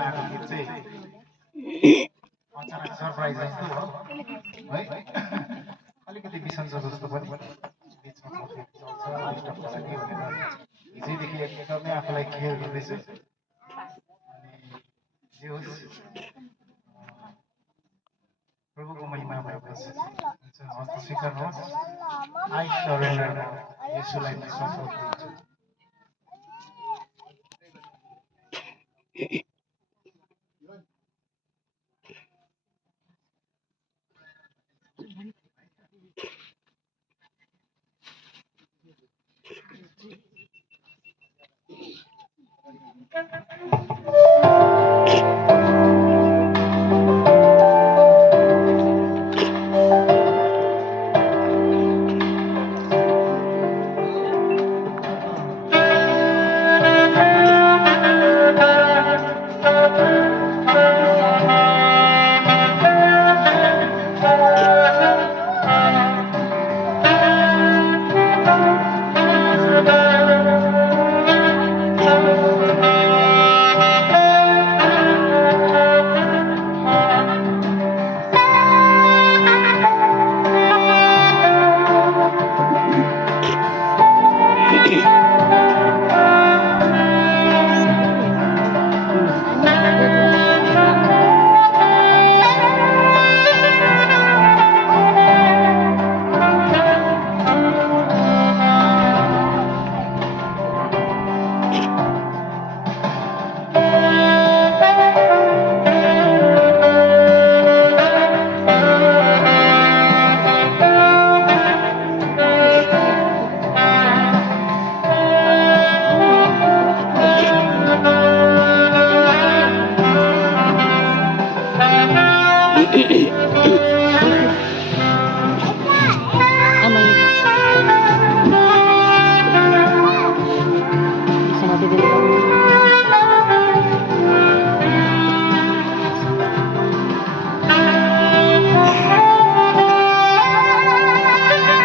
आएको गीत चाहिँ अचानक सरप्राइज जस्तो हो है अलिकति बिसन्चो जस्तो पनि बिचमा कफी चल्छ डिस्टर्ब होला कि भनेर हिजैदेखि एकदमै आफूलाई केयर गर्दैछु अनि जे होस् प्रभुको महिमा भएपछि हस्त स्वीकार्नुहोस् आई सरेन्डर यसुलाई म सपोर्ट गर्छु